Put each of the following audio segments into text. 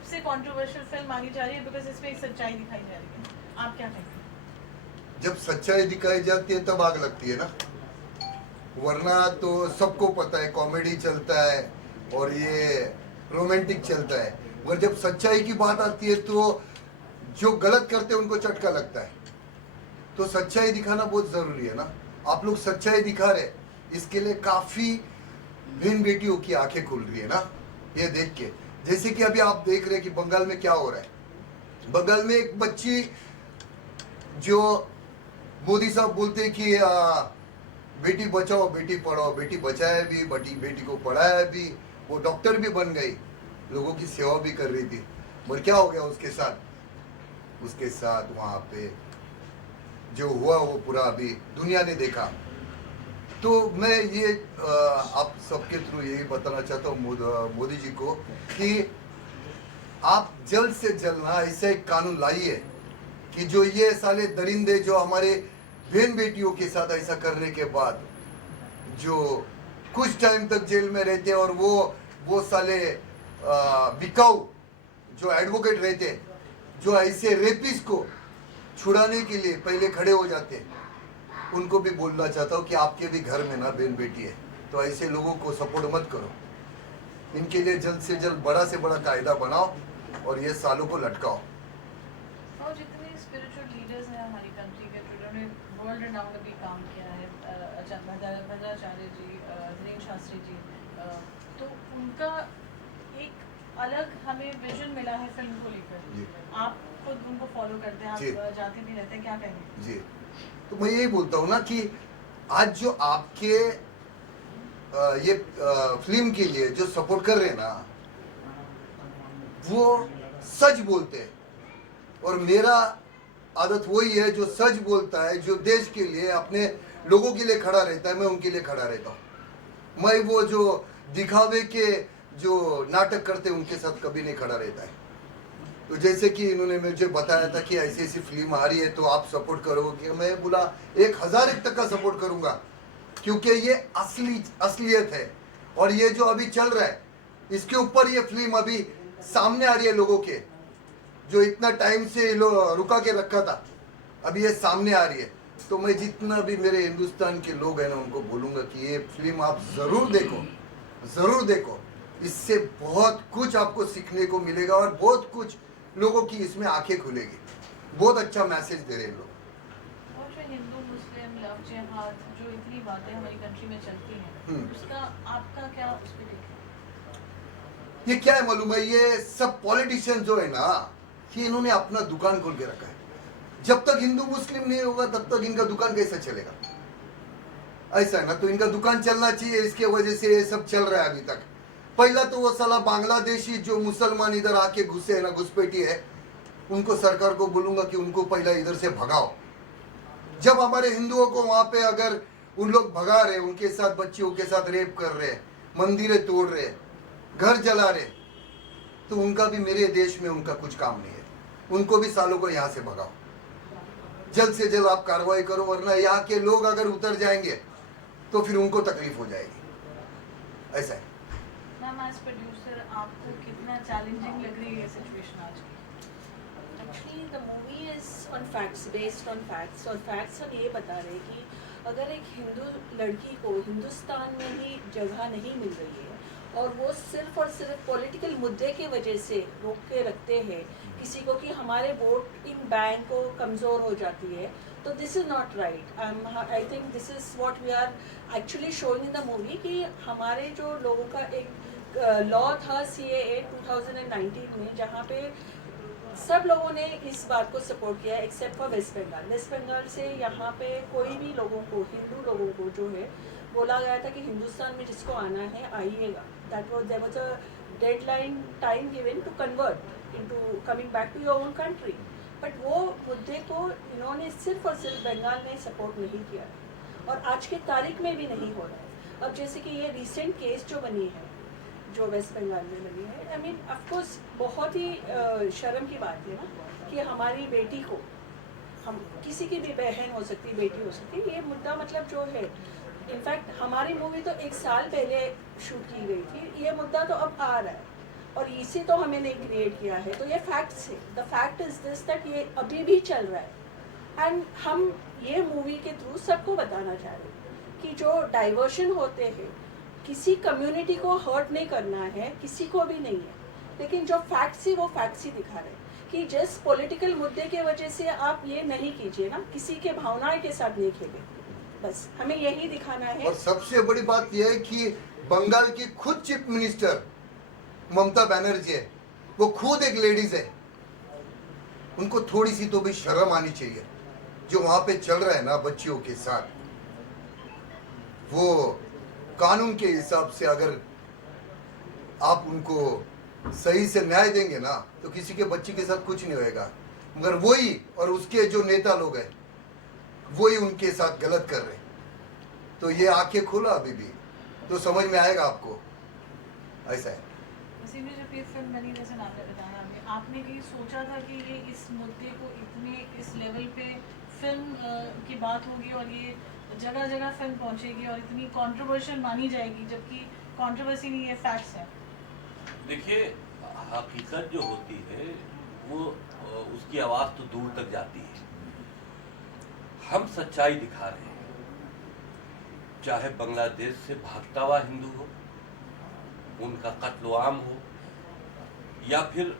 सबसे controversial film मानी जा रही है बिकॉज इसमें एक सच्चाई दिखाई जा रही है। आप क्या कहेंगे? जब सच्चाई दिखाई जाती है तब आग लगती है ना, वरना तो सबको पता है कॉमेडी चलता है और ये रोमांटिक चलता है, मगर जब सच्चाई की बात आती है तो जो गलत करते हैं उनको चटका लगता है। तो सच्चाई दिखाना बहुत जरूरी है ना। आप लोग सच्चाई दिखा रहे, इसके लिए काफी बहन बेटियों की आंखें खुल रही है ना ये देख के। जैसे कि अभी आप देख रहे हैं कि बंगाल में क्या हो रहा है। बंगाल में एक बच्ची जो मोदी साहब बोलते हैं कि बेटी बचाओ बेटी पढ़ाओ, बेटी बचाया भी, बेटी को पढ़ाया भी, वो डॉक्टर भी बन गई, लोगों की सेवा भी कर रही थी। मगर क्या हो गया उसके साथ वहां पे जो हुआ वो पूरा अभी दुनिया ने देखा। तो मैं ये आप सबके थ्रू यही बताना चाहता हूँ मोदी जी को कि आप जल्द से जल्द ना ऐसा एक कानून लाइए कि जो ये साले दरिंदे जो हमारे बहन बेटियों के साथ ऐसा करने के बाद जो कुछ टाइम तक जेल में रहते और वो साले बिकाऊ जो एडवोकेट रहते, जो ऐसे रेपिस्ट को छुड़ाने के लिए पहले खड़े हो जाते, उनको भी बोलना चाहता हूँ कि आपके भी घर में ना बहन बेटी है, तो ऐसे लोगों को सपोर्ट मत करो। इनके लिए जल्द से जल्द बड़ा से बड़ा कायदा बनाओ और ये सालों को लटकाओ। और जितने स्पिरिचुअल लीडर्स हैं हमारी कंट्री के, जिन्होंने वर्ल्ड रेनाउंड अभी काम किया है, भद्राचार्य जी, धीरेन्द्र शास्त्री जी, तो उनका एक अलग हमें विजन मिला है फिल्म को लेकर। आप खुद उनको फॉलो करते हैं, आप जाते भी रहते हैं, क्या कहेंगे? जी, तो मैं यही बोलता हूँ ना कि आज जो आपके ये फिल्म के लिए जो सपोर्ट कर रहे हैं ना, वो सच बोलते हैं। और मेरा आदत वही है जो सच बोलता है, जो देश के लिए अपने लोगों के लिए खड़ा रहता है, मैं उनके लिए खड़ा रहता हूँ। मैं वो जो दिखावे के जो नाटक करते हैं उनके साथ कभी नहीं खड़ा रहता है। तो जैसे कि इन्होंने मुझे बताया था कि ऐसी ऐसी फिल्म आ रही है तो आप सपोर्ट करोगे, मैं बोला 1001 तक का सपोर्ट करूंगा, क्योंकि ये असलियत है। और ये जो अभी चल रहा है इसके ऊपर ये फिल्म अभी सामने आ रही है, लोगों के जो इतना टाइम से रुका के रखा था, अभी ये सामने आ रही है। तो मैं जितना भी मेरे हिंदुस्तान के लोग हैं ना उनको बोलूंगा कि ये फिल्म आप जरूर देखो, जरूर देखो। इससे बहुत कुछ आपको सीखने को मिलेगा और बहुत कुछ लोगों की इसमें आंखें खुलेगी। बहुत अच्छा मैसेज दे रहे हैं लोग। और जो हिंदू मुस्लिम लव जिहाद जो इतनी बातें हमारी कंट्री में चलती हैं, उसका आपका क्या उस पर देखें? ये क्या है मालूम है, ये सब पॉलिटिशियन जो है ना, कि इन्होंने अपना दुकान खोल के रखा है। जब तक हिंदू मुस्लिम नहीं होगा तब तक इनका दुकान कैसे चलेगा? ऐसा है ना, तो इनका दुकान चलना चाहिए, इसके वजह से ये सब चल रहा है अभी तक। पहला तो वो साला बांग्लादेशी जो मुसलमान इधर आके घुसे है ना, घुसपैठी है, उनको सरकार को बोलूंगा कि उनको पहला इधर से भगाओ। जब हमारे हिंदुओं को वहां पे अगर उन लोग भगा रहे, उनके साथ बच्चियों के साथ रेप कर रहे, मंदिरें तोड़ रहे, घर जला रहे, तो उनका भी मेरे देश में उनका कुछ काम नहीं है। उनको भी सालों को यहाँ से भगाओ, जल्द से जल्द आप कार्रवाई करो, वरना यहाँ के लोग अगर उतर जाएंगे तो फिर उनको तकलीफ हो जाएगी। ऐसा है। मैम, एज प्रोड्यूसर आपको कितना चैलेंजिंग लग रही है सिचुएशन आज की? Actually, the movie is on facts, based on facts. और facts हम ये बता रहे हैं कि अगर एक हिंदू लड़की को हिंदुस्तान में ही जगह नहीं मिल रही है और वो सिर्फ और सिर्फ पॉलिटिकल मुद्दे के वजह से रोक के रखते हैं किसी को कि हमारे वोटिंग बैंक को कमज़ोर हो जाती है, तो this is not right. I think this is what we are actually showing in the movie कि हमारे जो लोगों का एक लॉ था CAA 2019 में, जहाँ पे सब लोगों ने इस बात को सपोर्ट किया एक्सेप्ट फॉर वेस्ट बंगाल। वेस्ट बंगाल से यहाँ पे कोई भी लोगों को, हिंदू लोगों को जो है बोला गया था कि हिंदुस्तान में जिसको आना है आइएगा। That was there was a deadline time given to convert into coming back to your own country. But वो मुद्दे को इन्होंने सिर्फ और सिर्फ बंगाल ने सपोर्ट नहीं किया और आज के तारीख में भी नहीं हो रहा है। अब जैसे कि ये रिसेंट केस जो बनी है, जो वेस्ट बंगाल में बनी है, आई मीन ऑफकोर्स बहुत ही शर्म की बात है ना कि हमारी बेटी को, हम किसी की भी बहन हो सकती, बेटी हो सकती, ये मुद्दा मतलब जो है, इनफैक्ट हमारी मूवी तो 1 साल पहले शूट की गई थी, ये मुद्दा तो अब आ रहा है। और इसे तो हमें नहीं क्रिएट किया है, तो ये फैक्ट्स है। The fact is this that ये अभी भी चल रहा है एंड हम ये मूवी के थ्रू सबको बताना चाह रहे हैं कि जो डाइवर्शन होते हैं, किसी कम्युनिटी को हर्ट नहीं करना है, किसी को भी नहीं है, लेकिन जो फैक्ट्स है वो फैक्ट्स ही दिखा रहे हैं कि जिस पॉलिटिकल मुद्दे के वजह से आप ये नहीं कीजिए ना, किसी के भावनाएं के साथ नहीं खेले, बस हमें यही दिखाना है। और सबसे बड़ी बात यह है कि बंगाल की खुद चीफ मिनिस्टर ममता बनर्जी है, वो खुद एक लेडीज है, उनको थोड़ी सी तो भी शर्म आनी चाहिए। जो वहां पे चल रहा है ना बच्चियों के साथ, वो कानून के हिसाब से अगर आप उनको सही से न्याय देंगे ना तो किसी के बच्ची के साथ कुछ नहीं होएगा, मगर वही और उसके जो नेता लोग हैं वही उनके साथ गलत कर रहे हैं। तो ये आंखें खोला अभी भी तो समझ में आएगा आपको, ऐसा है। वसीम जी, जब ये फिल्म बनी, जैसे आपने बताया, आपने कहीं सोचा था कि ये इस मुद्दे को इतने इस लेवल पे फिल्म की बात होगी और ये जगह जगह फिल्म पहुंचेगी और इतनी कंट्रोवर्शियल मानी जाएगी, जबकि कंट्रोवर्सी नहीं है, फैक्ट्स है? देखिए, हकीकत जो होती है वो उसकी आवाज़ तो दूर तक जाती है। हम सच्चाई दिखा रहे हैं, चाहे बांग्लादेश से भागता हुआ हिंदू हो, उनका कत्लेआम हो, या फिर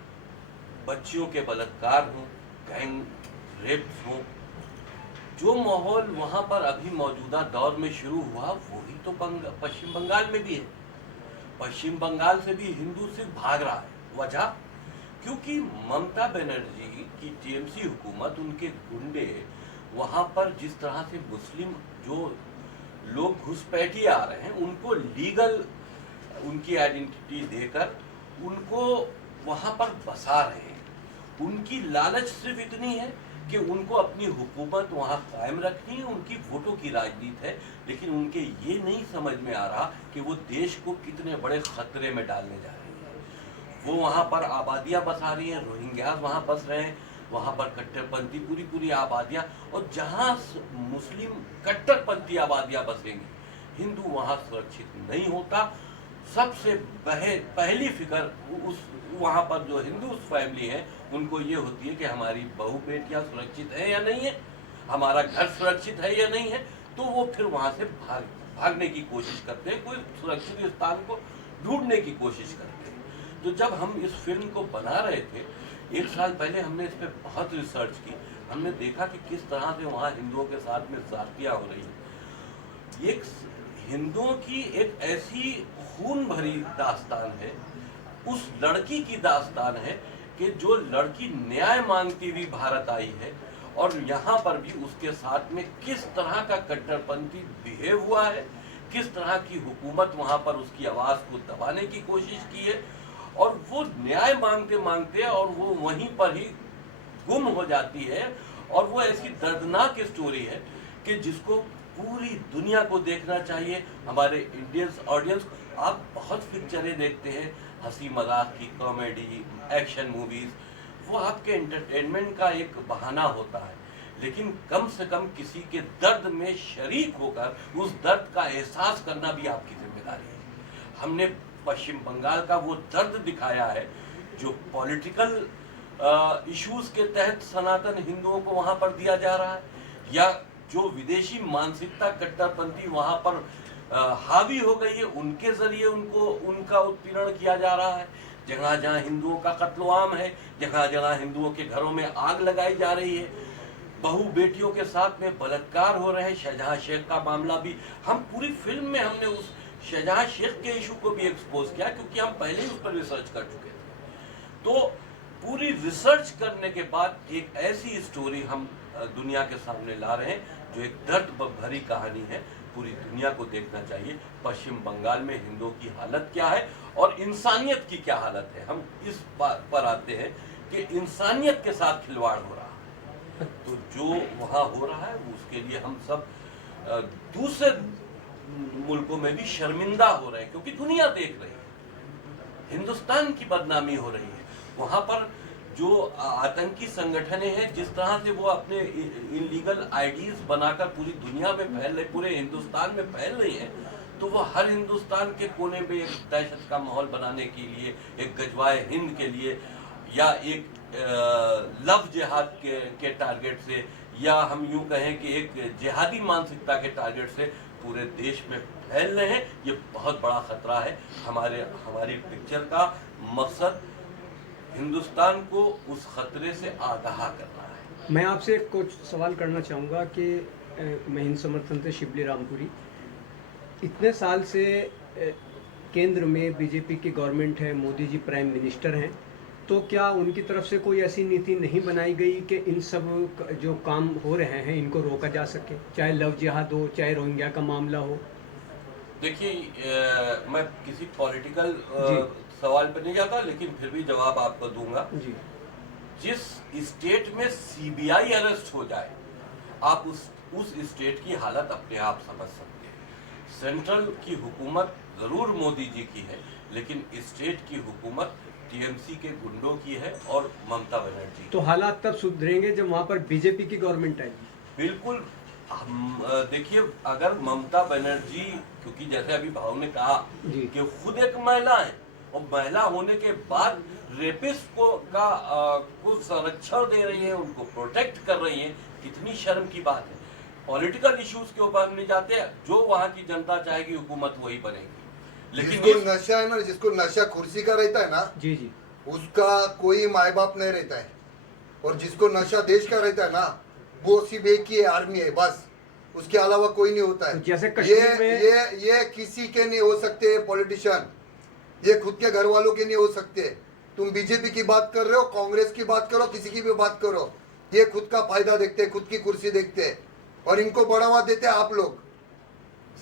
बच्चियों के बलात्कार हो, गैंग रेप्स हो, जो माहौल वहाँ पर अभी मौजूदा दौर में शुरू हुआ वही तो पश्चिम बंगाल में भी है। पश्चिम बंगाल से भी हिंदू सिर्फ भाग रहा है। वजह, क्योंकि ममता बनर्जी की टीएमसी हुकूमत, उनके गुंडे वहाँ पर जिस तरह से मुस्लिम जो लोग घुसपैठिए आ रहे हैं उनको लीगल उनकी आइडेंटिटी देकर उनको वहाँ पर बसा रहे हैं। उनकी लालच सिर्फ इतनी है कि उनको अपनी हुकूमत वहाँ कायम रखनी है, उनकी वोटों की राजनीति है, लेकिन उनके ये नहीं समझ में आ रहा कि वो देश को कितने बड़े खतरे में डालने जा रहे हैं। वो वहाँ पर आबादियाँ बसा रही हैं, रोहिंग्यास वहाँ बस रहे हैं, वहाँ पर कट्टरपंथी पूरी आबादियाँ, और जहाँ मुस्लिम कट्टरपंथी आबादियाँ बसेंगी, हिंदू वहाँ सुरक्षित नहीं होता। सबसे पहली फिक्र उस वहाँ पर जो हिंदू फैमिली है उनको ये होती है कि हमारी बहू बेटियाँ सुरक्षित है या नहीं है, हमारा घर सुरक्षित है या नहीं है, तो वो फिर वहाँ से भागने की कोशिश करते हैं, कोई सुरक्षित स्थान को ढूंढने की कोशिश करते हैं। तो जब हम इस फिल्म को बना रहे थे, 1 साल पहले हमने इस पर बहुत रिसर्च की। हमने देखा कि किस तरह से वहाँ हिंदुओं के साथ में ज़्यादतियाँ हो रही हैं। एक हिंदुओं की एक ऐसी खून भरी दास्तान है, उस लड़की की दास्तान है कि जो लड़की न्याय मांगती हुई भारत आई है, और यहाँ पर भी उसके साथ में किस तरह का कट्टरपंथी बिहेव हुआ है, किस तरह की हुकूमत वहाँ पर उसकी आवाज़ को दबाने की कोशिश की है, और वो न्याय मांगते मांगते और वो वहीं पर ही गुम हो जाती है। और वो ऐसी दर्दनाक स्टोरी है कि जिसको पूरी दुनिया को देखना चाहिए। हमारे इंडियन ऑडियंस, आप बहुत पिक्चरें देखते हैं, हंसी मजाक की, कॉमेडी, एक्शन मूवीज़, वो आपके एंटरटेनमेंट का एक बहाना होता है, लेकिन कम से कम किसी के दर्द में शरीक होकर उस दर्द का एहसास करना भी आपकी जिम्मेदारी है। हमने पश्चिम बंगाल का वो दर्द दिखाया है जो पॉलिटिकल इश्यूज के तहत सनातन हिंदुओं को वहाँ पर दिया जा रहा है, या जो विदेशी मानसिकता कट्टरपंथी वहाँ पर हावी हो गई है, उनके जरिए उनका उत्पीड़न किया जा रहा है। जगह जहाँ हिंदुओं का कत्लेआम है, जगह जगह हिंदुओं के घरों में आग लगाई जा रही है, बहू बेटियों के साथ में बलात्कार हो रहे हैं। शाहजहां शेख का मामला भी, हम पूरी फिल्म में हमने उस शाहजहां शेख के इशू को भी एक्सपोज किया, क्योंकि हम पहले ही उस पर रिसर्च कर चुके थे। तो पूरी रिसर्च करने के बाद एक ऐसी स्टोरी हम दुनिया के सामने ला रहे हैं जो एक दर्द भरी कहानी है, पूरी दुनिया को देखना चाहिए। पश्चिम बंगाल में हिंदुओं की हालत क्या है और इंसानियत की क्या हालत है। हम इस बात पर आते हैं कि इंसानियत के साथ खिलवाड़ हो रहा है, तो जो वहाँ हो रहा है उसके लिए हम सब दूसरे मुल्कों में भी शर्मिंदा हो रहे हैं, क्योंकि दुनिया देख रही है, हिंदुस्तान की बदनामी हो रही है। वहाँ पर जो आतंकी संगठनें हैं, जिस तरह से वो अपने इलीगल आईडीज बनाकर पूरी दुनिया में फैल रहे, पूरे हिंदुस्तान में फैल रही हैं, तो वो हर हिंदुस्तान के कोने में एक दहशत का माहौल बनाने के लिए, एक गजवाए हिंद के लिए, या एक लव जिहाद के टारगेट से, या हम यूं कहें कि एक जिहादी मानसिकता के टारगेट से पूरे देश में फैल रहे हैं। ये बहुत बड़ा खतरा है। हमारी पिक्चर का मकसद हिंदुस्तान को उस खतरे से आगाह करना है। मैं आपसे कुछ सवाल करना चाहूँगा कि मैं हिंद समर्थन से शिबली रामपुरी, इतने साल से केंद्र में बीजेपी की गवर्नमेंट है, मोदी जी प्राइम मिनिस्टर हैं, तो क्या उनकी तरफ से कोई ऐसी नीति नहीं बनाई गई कि इन सब जो काम हो रहे हैं इनको रोका जा सके, चाहे लव जिहाद हो, चाहे रोहिंग्या का मामला हो? देखिए, मैं किसी पॉलिटिकल जी। सवाल पर नहीं जाता, लेकिन फिर भी जवाब आपको दूंगा। जी। जिस स्टेट में सीबीआई अरेस्ट हो जाए, आप उस स्टेट की हालत अपने आप समझ सकते हैं। सेंट्रल की हुकूमत जरूर मोदी जी की है, लेकिन स्टेट की हुकूमत टीएमसी के गुंडों की है और ममता बनर्जी की। तो हालात तब सुधरेंगे जब वहाँ पर बीजेपी की गवर्नमेंट आएगी। बिल्कुल। देखिए, अगर ममता बनर्जी, क्योंकि जैसे अभी भाव ने कहा जी। कि खुद एक महिला है और महिला होने के बाद रेपिस्ट को संरक्षण दे रही है, उनको प्रोटेक्ट कर रही है, कितनी शर्म की बात है। पॉलिटिकल इश्यूज के ऊपर नहीं जाते, जो वहाँ की जनता चाहेगी हुकूमत वही बनेगी। लेकिन जिसको नशा है ना, जिसको नशा कुर्सी का रहता है ना, जी जी, उसका कोई माँ बाप नहीं रहता है, और जिसको नशा देश का रहता है ना, वो सिर्फ एक ही आर्मी है, बस उसके अलावा कोई नहीं होता है। तो जैसे कश्मीर में ये किसी के नहीं हो सकते पॉलिटिशियन, ये खुद के घर वालों के नहीं हो सकते। तुम बीजेपी की बात कर रहे हो, कांग्रेस की बात करो, किसी की भी बात करो, ये खुद का फायदा देखते हैं, खुद की कुर्सी देखते हैं, और इनको बढ़ावा देते हैं आप लोग।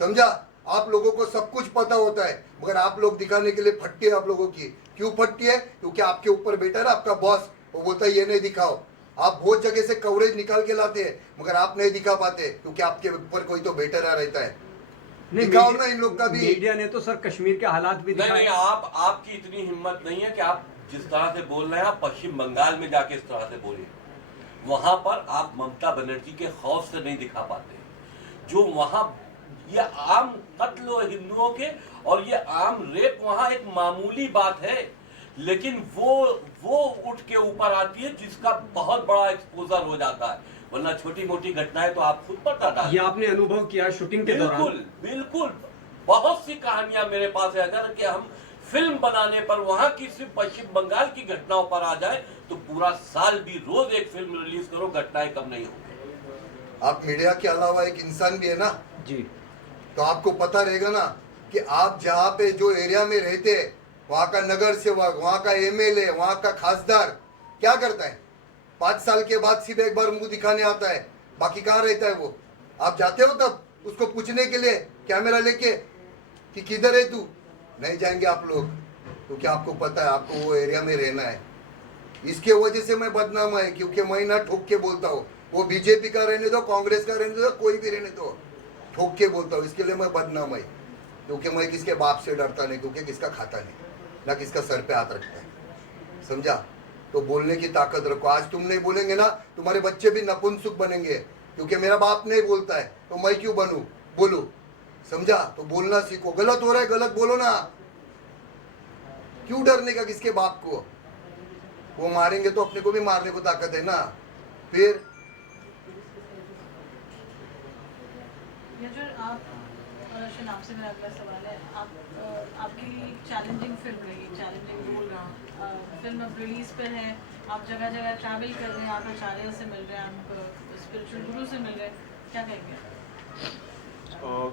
समझा? आप लोगों को सब कुछ पता होता है, मगर आप लोग दिखाने के लिए फटती है आप लोगों की। क्यों फटती है? क्योंकि आपके ऊपर बैठा है ना आपका बॉस, वो बोलता है ये नहीं दिखाओ। आप बहुत जगह से कवरेज निकाल के लाते हैं, मगर आप नहीं दिखा पाते, क्योंकि आपके ऊपर कोई तो बैठा रहता है। दिखाओ ना इन लोग का भी। मीडिया ने तो सर कश्मीर के हालात भी नहीं, दिखाए। आपकी इतनी हिम्मत नहीं है कि आप जिस तरह से बोल रहे हैं, आप पश्चिम बंगाल में जाके इस तरह से बोलिए। वहां पर आप ममता बनर्जी के खौफ से नहीं दिखा पाते। जो वहां ये आम कत्ल हिंदुओं के और ये आम रेप वहां एक मामूली बात है, लेकिन वो उठ के ऊपर आती है जिसका बहुत बड़ा एक्सपोजर हो जाता है। वरना छोटी मोटी घटनाएं तो आप खुद पता डाल। ये आपने अनुभव किया शूटिंग के दौरान? बिल्कुल बिल्कुल, बहुत सी कहानियां मेरे पास है। अगर कि हम फिल्म बनाने पर वहां की सिर्फ पश्चिम बंगाल की घटनाओं पर आ जाए तो पूरा साल भी रोज एक फिल्म रिलीज करो, घटनाएं कम नहीं होंगी। आप मीडिया के अलावा एक इंसान भी है ना जी, तो आपको पता रहेगा ना कि आप जहाँ पे जो एरिया में रहते हैं, वहाँ का नगर सेवक, वहाँ का एमएलए, वहाँ का खासदार क्या करता है? 5 साल के बाद सिर्फ एक बार मुंह दिखाने आता है, बाकी कहाँ रहता है वो? आप जाते हो तब उसको पूछने के लिए कैमरा लेके कि किधर है तू? नहीं जाएंगे आप लोग, क्योंकि आपको पता है आपको वो एरिया में रहना है। इसके वजह से मैं बदनाम है, क्योंकि मैं ना ठोक के बोलता हूँ। वो बीजेपी का रहने दो, कांग्रेस का रहने दो, कोई भी रहने दो, ठोक के बोलता हूँ। इसके लिए मैं बदनाम है, क्योंकि मैं किसके बाप से डरता नहीं, क्योंकि किसका खाता नहीं, ना किसका सर पे हाथ रखता है। समझा? तो बोलने की ताकत रखो। आज तुम नहीं बोलेंगे ना, तुम्हारे बच्चे भी नपुंसक बनेंगे, क्योंकि मेरा बाप नहीं बोलता है तो मैं क्यों बोलूं? समझा? तो बोलना सीखो। गलत हो रहा है, गलत बोलो ना, क्यों डरने का किसके बाप को? वो मारेंगे तो अपने को भी मारने को ताकत है ना। फिर ये जो रोशन, आपसे मेरा अगला सवाल है, आपकी चैलेंजिंग फिल्म रही, चैलेंजिंग रोल रहा। फिल्म अब रिलीज पर है, आप जगह जगह ट्रैवल कर रहे हैं, आप आचार्य से मिल रहे हैं, आप स्पिरिचुअल गुरु से मिल रहे हैं, क्या कहेंगे?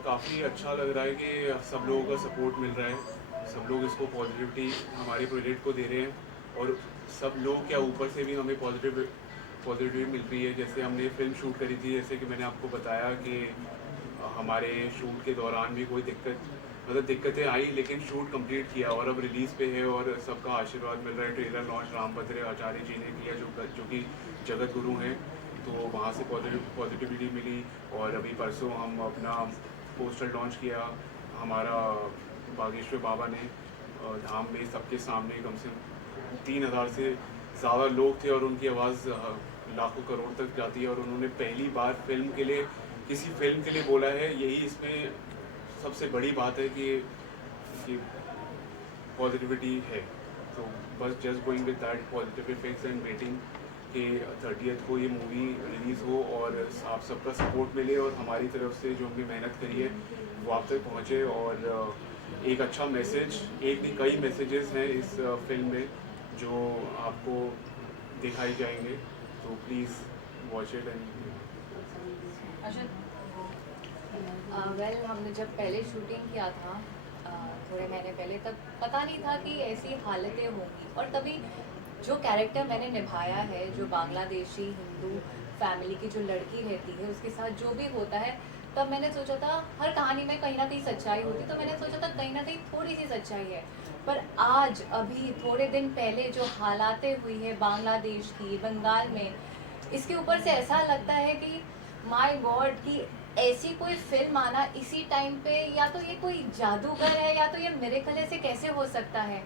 काफ़ी अच्छा लग रहा है कि सब लोगों का सपोर्ट मिल रहा है, सब लोग इसको पॉजिटिविटी हमारे प्रोजेक्ट को दे रहे हैं, और सब लोग क्या ऊपर से भी हमें पॉजिटिविटी मिल रही है। जैसे हमने फिल्म शूट करी थी, जैसे कि मैंने आपको बताया कि हमारे शूट के दौरान भी कोई दिक्कतें आई, लेकिन शूट कंप्लीट किया और अब रिलीज़ पे है और सबका आशीर्वाद मिल रहा है। ट्रेलर लॉन्च रामभद्र आचार्य जी ने किया, जो कि जगत गुरु हैं, तो वहाँ से पॉजिटिविटी मिली। और अभी परसों हम अपना पोस्टर लॉन्च किया हमारा बागेश्वर बाबा ने धाम में, सबके सामने कम से कम 3000 से ज़्यादा लोग थे और उनकी आवाज़ लाखों करोड़ तक जाती है। और उन्होंने पहली बार किसी फिल्म के लिए बोला है, यही इसमें सबसे बड़ी बात है कि पॉजिटिविटी है। तो बस just going with that positive effects and waiting कि 30th को ये मूवी रिलीज़ हो और आप सबका सपोर्ट मिले और हमारी तरफ से जो हमने मेहनत करी है वो आप तक पहुँचे। और एक अच्छा मैसेज, एक नहीं कई मैसेजेस हैं इस फिल्म में जो आपको दिखाई जाएंगे, तो प्लीज़ वॉच इट एंड अच्छा वेल हमने जब पहले शूटिंग किया था थोड़े महीने पहले, तब पता नहीं था कि ऐसी हालतें होंगी। और तभी जो कैरेक्टर मैंने निभाया है, जो बांग्लादेशी हिंदू फैमिली की जो लड़की रहती है उसके साथ जो भी होता है, तब मैंने सोचा था हर कहानी में कहीं ना कहीं सच्चाई होती, तो मैंने सोचा था कहीं ना कहीं थोड़ी सी सच्चाई है। पर आज अभी थोड़े दिन पहले जो हालातें हुई है बांग्लादेश की, बंगाल में, इसके ऊपर से ऐसा लगता है कि माय गॉड कि ऐसी कोई फिल्म आना इसी टाइम पे, या तो ये कोई जादूगर है या तो ये मिरेकल ऐसे कैसे हो सकता है।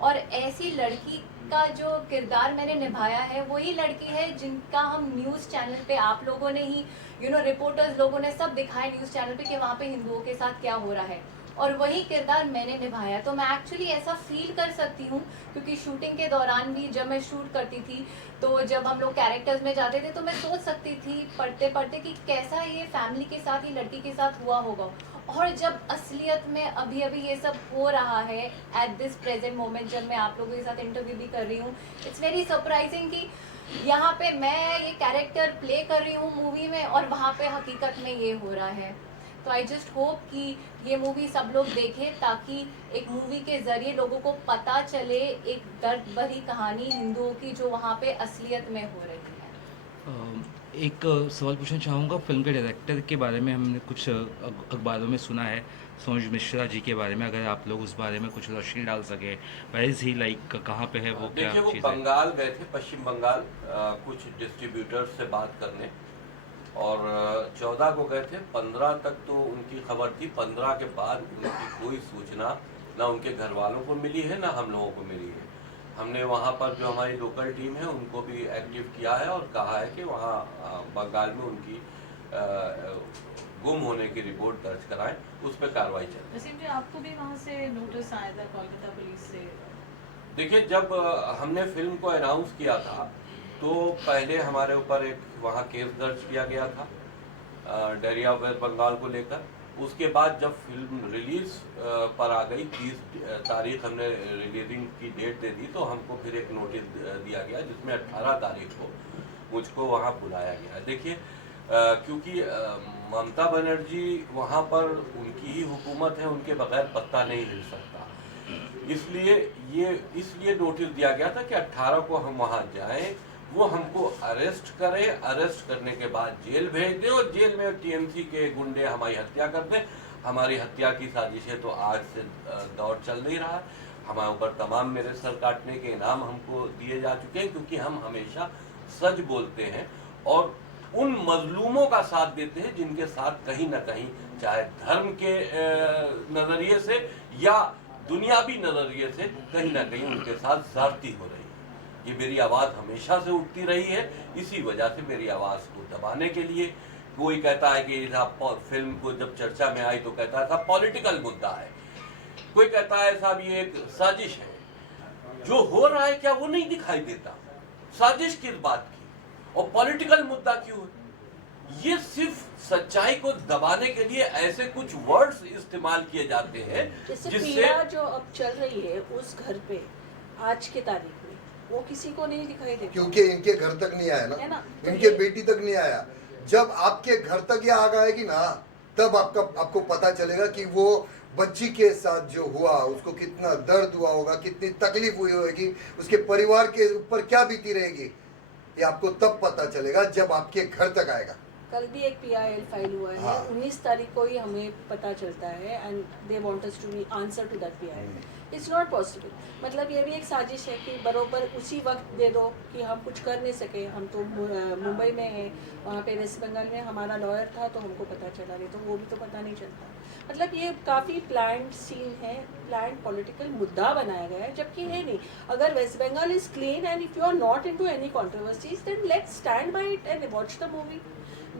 और ऐसी लड़की का जो किरदार मैंने निभाया है वही लड़की है जिनका हम न्यूज़ चैनल पे आप लोगों ने ही रिपोर्टर्स लोगों ने सब दिखाया न्यूज़ चैनल पे कि वहाँ पे हिंदुओं के साथ क्या हो रहा है, और वही किरदार मैंने निभाया। तो मैं एक्चुअली ऐसा फील कर सकती हूँ, क्योंकि शूटिंग के दौरान भी जब मैं शूट करती थी तो जब हम लोग कैरेक्टर्स में जाते थे तो मैं सोच सकती थी पढ़ते पढ़ते कि कैसा ये फैमिली के साथ, ये लड़की के साथ हुआ होगा। और जब असलियत में अभी अभी ये सब हो रहा है एट दिस प्रेजेंट मोमेंट, जब मैं आप लोगों के साथ इंटरव्यू भी कर रही हूँ, इट्स वेरी सरप्राइजिंग कि यहाँ पे मैं ये कैरेक्टर प्ले कर रही हूँ मूवी में और वहाँ पे हकीकत में ये हो रहा है। तो आई जस्ट होप कि ये मूवी सब लोग देखें ताकि एक मूवी के ज़रिए लोगों को पता चले एक दर्द भरी कहानी हिंदुओं की जो वहाँ पे असलियत में हो रही है। एक सवाल पूछना चाहूँगा फिल्म के डायरेक्टर के बारे में। हमने कुछ अखबारों में सुना है सोनू मिश्रा जी के बारे में, अगर आप लोग उस बारे में कुछ रोशनी डाल सके। वेयर इज ही, लाइक कहाँ पे है वो, क्या देखिए वो चीज़ है? बंगाल गए थे, पश्चिम बंगाल, कुछ डिस्ट्रीब्यूटर्स से बात करने, और 14 को गए थे। 15 तक तो उनकी खबर थी, 15 के बाद उनकी कोई सूचना ना उनके घर वालों को मिली है ना हम लोगों को मिली है। हमने वहाँ पर जो हमारी लोकल टीम है उनको भी एक्टिव किया है और कहा है कि वहाँ बंगाल में उनकी गुम होने की रिपोर्ट दर्ज कराएं, उस पर कार्रवाई चले। वसीम जी, आपको भी वहाँ से नोटिस आया था कोलकाता पुलिस से? देखिए जब हमने फिल्म को अनाउंस किया था तो पहले हमारे ऊपर एक वहाँ केस दर्ज किया गया था डायरिया ऑफ वेस्ट बंगाल को लेकर। उसके बाद जब फिल्म रिलीज पर आ गई, 30 तारीख हमने रिलीजिंग की डेट दे दी, तो हमको फिर एक नोटिस दिया गया जिसमें 18 तारीख को मुझको वहाँ बुलाया गया। देखिए क्योंकि ममता बनर्जी वहाँ पर उनकी ही हुकूमत है, उनके बगैर पत्ता नहीं हिल सकता, इसलिए नोटिस दिया गया था कि 18 को हम वहाँ जाएं, वो हमको अरेस्ट करें, अरेस्ट करने के बाद जेल भेज दें और जेल में टीएमसी के गुंडे हमारी हत्या कर दें। हमारी हत्या की साजिशें तो आज से दौर चल नहीं रहा। हमारे ऊपर तमाम मेरे सर काटने के इनाम हमको दिए जा चुके हैं, क्योंकि हम हमेशा सच बोलते हैं और उन मजलूमों का साथ देते हैं जिनके साथ कहीं ना कहीं, चाहे धर्म के नजरिए से या दुनियावी नजरिए से, कहीं ना कहीं उनके साथ ज्यादती हो रही है। ये मेरी आवाज़ हमेशा से उठती रही है, इसी वजह से मेरी आवाज़ को दबाने के लिए कोई कहता है कि फिल्म को जब चर्चा में आई तो कहता है साहब पॉलिटिकल मुद्दा है, कोई कहता है साहब ये एक साजिश है। जो हो रहा है क्या वो नहीं दिखाई देता? साजिश किस बात की और पॉलिटिकल मुद्दा क्यों है? ये सिर्फ सच्चाई को दबाने के लिए ऐसे कुछ वर्ड्स इस्तेमाल किए जाते हैं जिससे पीड़ा जो अब चल रही है उस घर पे आज के तारीख में वो किसी को नहीं दिखाई देता, क्योंकि इनके घर तक नहीं आया है ना, तो इनके बेटी तक नहीं आया। जब आपके घर तक ये आ गएगी ना, तब आपको पता चलेगा कि वो बच्ची के साथ जो हुआ उसको कितना दर्द हुआ होगा, कितनी तकलीफ हुई होगी, उसके परिवार के ऊपर क्या बीती रहेगी, ये आपको तब पता चलेगा जब आपके घर तक आएगा। कल भी एक PIL फाइल हुआ है, हाँ। 19 तारीख को ही हमें पता चलता है and they want us to answer to that PIL। It's not possible. मतलब ये भी एक साजिश है कि बरोबर उसी वक्त दे दो कि हम कुछ कर नहीं सके। हम तो मुंबई में हैं, वहाँ पे वेस्ट बंगाल में हमारा लॉयर था तो हमको पता चला, नहीं तो वो भी तो पता नहीं चलता। मतलब ये काफ़ी प्लान्ड सीन है, प्लान्ड पॉलिटिकल मुद्दा बनाया गया है, जबकि है नहीं। अगर West Bengal is clean and if you are not into any controversies then let's stand by it and watch the movie.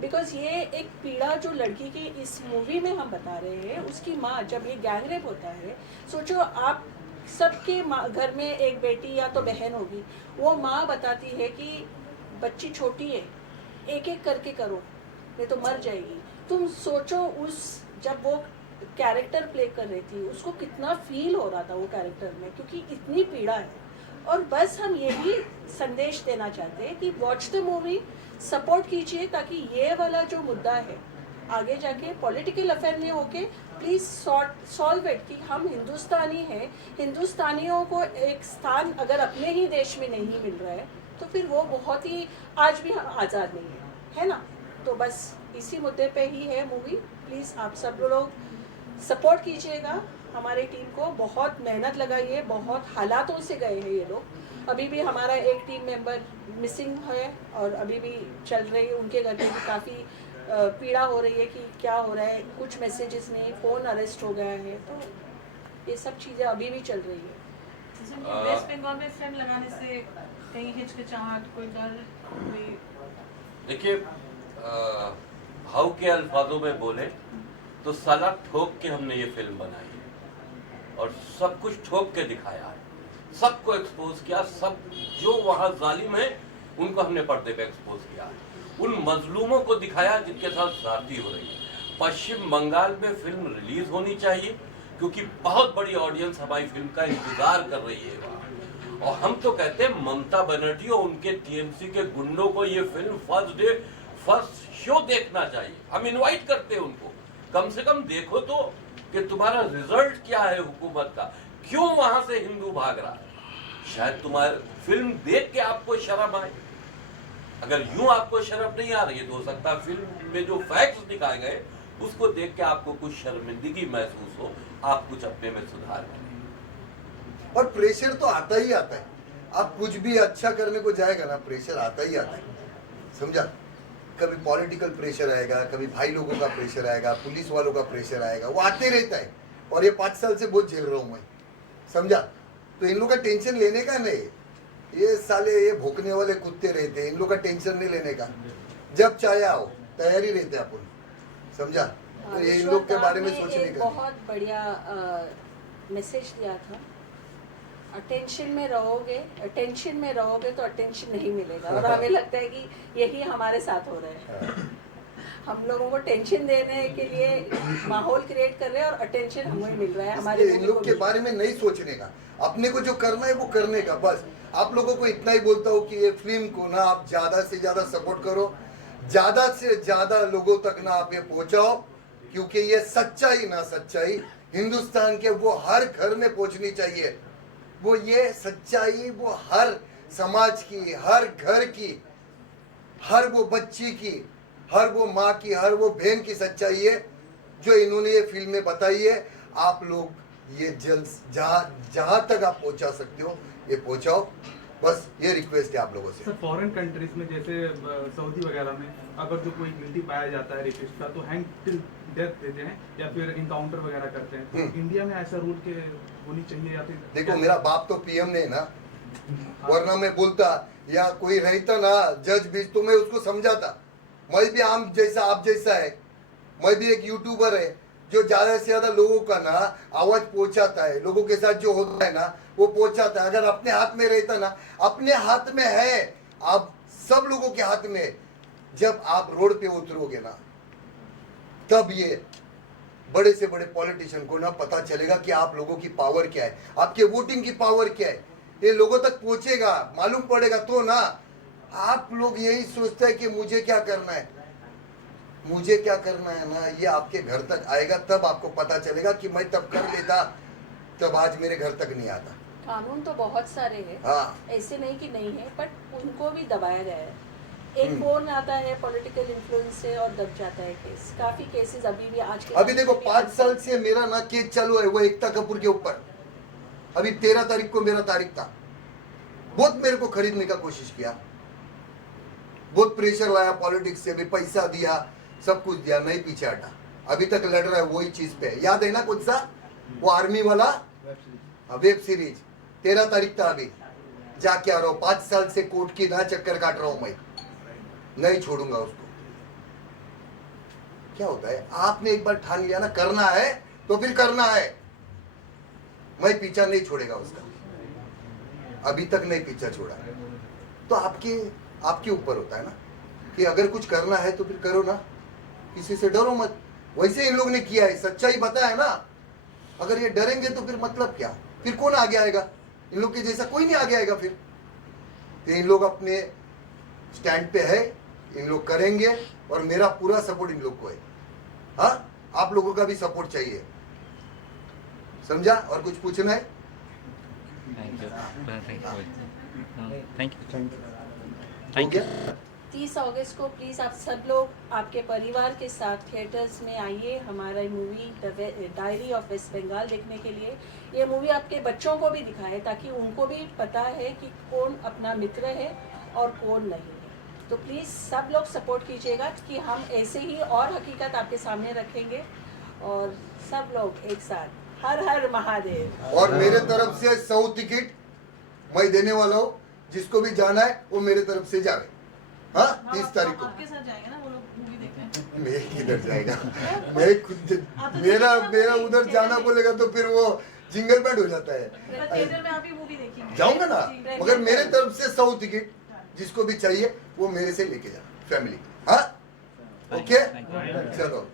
Because ये एक पीड़ा जो लड़की की इस मूवी में हम बता रहे हैं, उसकी माँ जब ये गैंग रेप होता है, सोचो आप सबके घर में एक बेटी या तो बहन होगी, वो माँ बताती है कि बच्ची छोटी है, एक एक करके करो नहीं तो मर जाएगी। तुम सोचो उस जब वो कैरेक्टर प्ले कर रही थी उसको कितना फील हो रहा था वो कैरेक्टर में, क्योंकि इतनी पीड़ा है। और बस हम यही संदेश देना चाहते हैं कि वॉच द मूवी, सपोर्ट कीजिए ताकि ये वाला जो मुद्दा है आगे जाके पॉलिटिकल अफेयर में होके प्लीज़ सॉल्व इट कि हम हिंदुस्तानी हैं, हिंदुस्तानियों को एक स्थान अगर अपने ही देश में नहीं मिल रहा है तो फिर वो बहुत ही आज भी हम आज़ाद नहीं है ना। तो बस इसी मुद्दे पे ही है मूवी। प्लीज़ आप सब लोग सपोर्ट कीजिएगा हमारी टीम को। बहुत मेहनत लगाई है, बहुत हालातों से गए हैं ये लोग। अभी भी हमारा एक टीम मेंबर मिसिंग है और अभी भी चल रही है, उनके घर पे भी काफ़ी पीड़ा हो रही है कि क्या हो रहा है, कुछ मैसेजेस नहीं, फ़ोन अरेस्ट हो गया है, तो ये सब चीज़ें अभी भी चल रही है। वेस्ट बंगाल में फिल्म लगाने से कहीं हिचकिचाहट, कोई डर, कोई? देखिए, भाव के अल्फाजों में बोले तो साला ठोक के हमने ये फिल्म बनाई है और सब कुछ ठोक के दिखाया है, सबको एक्सपोज किया। सब जो वहाँ जालिम है उनको हमने पर्दे पे एक्सपोज किया है, उन मजलूमों को दिखाया जिनके साथ ज्यादती हो रही है। पश्चिम बंगाल में फिल्म रिलीज होनी चाहिए क्योंकि बहुत बड़ी ऑडियंस हमारी फिल्म का इंतजार कर रही है वहाँ। और हम तो कहते हैं ममता बनर्जी और उनके टीएमसी के गुंडों को ये film first day first show देखना चाहिए। हम इनवाइट करते हैं उनको, कम से कम देखो तो कि तुम्हारा रिजल्ट क्या है हुकूमत का, क्यों वहां से हिंदू भाग रहा है। शायद तुम्हारी फिल्म देख के आपको शर्म आए। अगर यूं आपको शर्म नहीं आ रही है तो हो सकता है फिल्म में जो फैक्ट्स दिखाए गए उसको देख के आपको कुछ शर्मिंदगी महसूस हो, आप कुछ अपने में सुधार करें। और प्रेशर तो आता ही आता है, आप कुछ भी अच्छा करने को जाएगा ना प्रेशर आता ही आता है, समझा। कभी पॉलिटिकल प्रेशर आएगा, कभी भाई लोगों का प्रेशर आएगा, पुलिस वालों का प्रेशर आएगा, वो आते रहता है। और ये 5 साल से बहुत झेल रहा हूँ मैं, समझा। तो इन लोग का टेंशन लेने का नहीं, ये साले ये भोंकने वाले कुत्ते रहते हैं, इन लोग का टेंशन नहीं लेने का। जब चाहे आओ, तैयारी रहते हैं अपन, समझा। तो ये इन लोग के बारे में सोचने का बहुत बढ़िया मैसेज दिया था। अटेंशन में रहोगे, अटेंशन में रहोगे तो अटेंशन नहीं मिलेगा। और हमें लगता है कि यही हमारे साथ हो रहा है। हम लोगों को टेंशन देने के लिए माहौल क्रिएट कर रहे हैं और अटेंशन हमें मिल रहा है। हमारे इन लोग के बारे में नहीं सोचने का, अपने को जो करना है वो करने का। बस आप लोगों को इतना ही बोलता हूँ कि ये फिल्म को ना आप ज्यादा से ज्यादा सपोर्ट करो, ज्यादा से ज्यादा लोगों तक ना आप ये पहुंचाओ, क्योंकि ये सच्चाई ना सच्चाई हिंदुस्तान के वो हर घर में पहुंचनी चाहिए। वो ये सच्चाई वो हर समाज की, हर घर की, हर वो बच्ची की, हर वो माँ की, हर वो बहन की सच्चाई है जो इन्होंने ये फिल्म में बताई है। आप लोग ये जल्द जहाँ तक आप पहुँचा सकते हो ये पहुँचाओ, बस ये रिक्वेस्ट है आप लोगों से। सर, फॉरेन कंट्रीज में जैसे सऊदी वगैरह में अगर जो कोई गिल्टी पाया जाता है रेपिस्ट का तो हैंग टिल डेथ देते हैं या फिर इनकाउंटर वगैरह करते हैं। तो इंडिया में ऐसा रूल के होनी चाहिए या फिर? देखो, मेरा बाप तो पीएम ने ना, वरना मैं बोलता या कोई रहता ना जज भी तो मैं उसको समझाता। मैं भी आम जैसा आप जैसा है, मैं भी एक यूट्यूबर है जो ज्यादा से ज्यादा लोगों का ना आवाज पहुंचाता है, लोगों के साथ जो होता है ना वो पहुंचाता है। अगर अपने हाथ में रहता ना, अपने हाथ में है, आप सब लोगों के हाथ में। जब आप रोड पे उतरोगे ना तब ये बड़े से बड़े पॉलिटिशियन को ना पता चलेगा कि आप लोगों की पावर क्या है, आपके वोटिंग की पावर क्या है, ये लोगों तक पहुंचेगा, मालूम पड़ेगा। तो ना आप लोग यही सोचते हैं कि मुझे क्या करना है, मुझे क्या करना है ना, ये आपके घर तक आएगा तब आपको पता चलेगा कि मैं तब कर लेता तब आज मेरे घर तक नहीं आता। कानून तो बहुत सारे हैं, हाँ, ऐसे नहीं कि नहीं है, बट उनको भी दबाया गया है। एक फोन आता है पॉलिटिकल इन्फ्लुएंस से और दब जाता है केस। काफी केसेस अभी भी आज के अभी देखो 5 साल से मेरा ना केस चालू है वो एकता कपूर के ऊपर। अभी 13 तारीख को मेरा तारीख था। बहुत मेरे को खरीदने का कोशिश किया, बहुत प्रेशर लाया पॉलिटिक्स से भी, पैसा दिया, सब कुछ दिया, नहीं पीछे हटा। अभी तक लड़ रहा है वही चीज पे। याद है ना कौन सा, वो आर्मी वाला वेब सीरीज। 13 तारीख था अभी, जाके आ रहा हूँ। 5 साल से कोर्ट की ना चक्कर काट रहा हूँ मैं, नहीं छोड़ूंगा उसको। क्या होता है, आपने एक बार ठान लिया ना करना है तो फिर करना है, मैं पीछा नहीं छोड़ेगा उसका, अभी तक नहीं पीछा छोड़ा। तो आपके ऊपर होता है ना कि अगर कुछ करना है तो फिर करो ना, किसी से डरो मत। वैसे इन लोग ने किया है, सच्चाई बताया है ना। अगर ये डरेंगे तो फिर मतलब क्या, फिर कौन आगे आएगा? इन लोग के जैसा कोई नहीं आगे आएगा फिर। तो इन लोग अपने स्टैंड पे है, इन लोग करेंगे और मेरा पूरा सपोर्ट इन लोग को है। हाँ, आप लोगों का भी सपोर्ट चाहिए, समझा? और कुछ पूछना है? थैंक यू थैंक यू हो गया? 30 अगस्त को प्लीज़ आप सब लोग आपके परिवार के साथ थिएटर्स में आइए हमारा movie diary of West Bengal देखने के लिए। ये मूवी आपके बच्चों को भी दिखाए ताकि उनको भी पता है कि कौन अपना मित्र है और कौन नहीं है। तो प्लीज़ सब लोग सपोर्ट कीजिएगा कि हम ऐसे ही और हकीकत आपके सामने रखेंगे और सब लोग एक साथ हर हर महादेव। और मेरे तरफ से 100 टिकट मैं देने वाला हूँ, जिसको भी जाना है वो मेरे तरफ से जाए। हाँ, 30 तारीख को। आपके साथ जाएंगे ना वो लोग मूवी देखने? मैं किधर जाएगा? मैं खुद मेरा उधर जाना बोलेगा तो फिर वो जिंगल बैंड हो जाता है। थिएटर में आप ही मूवी देखेंगे? जाऊंगा ना, मगर मेरे तरफ से 100 टिकट जिसको भी चाहिए वो मेरे से लेके जाना, फैमिली। हाँ, ओके, चलो।